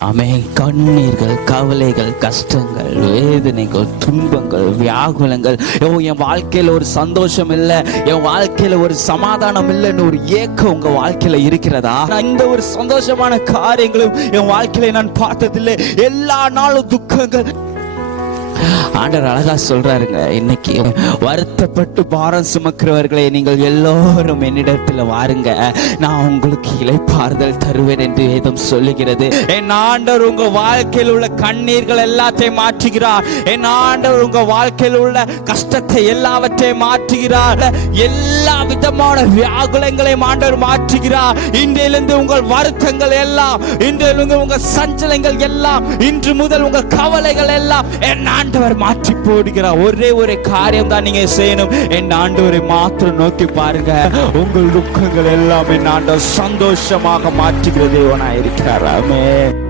ஆமென். கண்ணீர்கள், கவலைகள், கஷ்டங்கள், வேதனைகள், துன்பங்கள், வியாகுலங்கள், என் வாழ்க்கையில ஒரு சந்தோஷம் இல்லை, என் வாழ்க்கையில ஒரு சமாதானம் இல்லைன்னு ஒரு ஏக்கம் உங்க வாழ்க்கையில இருக்கிறதா? இந்த ஒரு சந்தோஷமான காரியங்களும் என் வாழ்க்கையில நான் பார்த்ததில்லை. எல்லா நாளும் துக்கங்கள். ஆண்டவர் அழகா சொல்றாருங்க, இன்னைக்கு வருத்தப்பட்டு பாரம் சுமக்கிறவர்களே நீங்கள் எல்லோரும் என்னிடத்துல வாருங்க, நான் உங்களுக்கு இளைப்பாறுதல் தருவேன் என்று வேதம் சொல்லுகிறது. என் ஆண்டவர் உங்க வாழ்க்கையில் உள்ள கண்ணீர்கள் எல்லாத்தையும் மாற்றுகிறார். என் ஆண்டவர் உங்க வாழ்க்கையில் உள்ள கஷ்டத்தை எல்லாவற்றையும் மாற்றுகிறார். எல்லா விதமான வியாகுலங்களையும் ஆண்டவர் மாற்றுகிறார். இன்றையிலிருந்து உங்கள் வருத்தங்கள் எல்லாம், இன்றையிலிருந்து உங்க சஞ்சலங்கள் எல்லாம், இன்று முதல் உங்கள் கவலைகள் எல்லாம் என் ஆண்டவர் மாற்றி போடுகிறார். ஒரே ஒரு காரியம் தான் நீங்க செய்யணும், என் ஆண்டவரை மாத்திரம் நோக்கி பாருங்க. உங்கள் துக்கங்கள் எல்லாம் என் ஆண்டவர் சந்தோஷமாக மாற்றுகிற தேவனாய் இருக்கிறார். ஆமென்.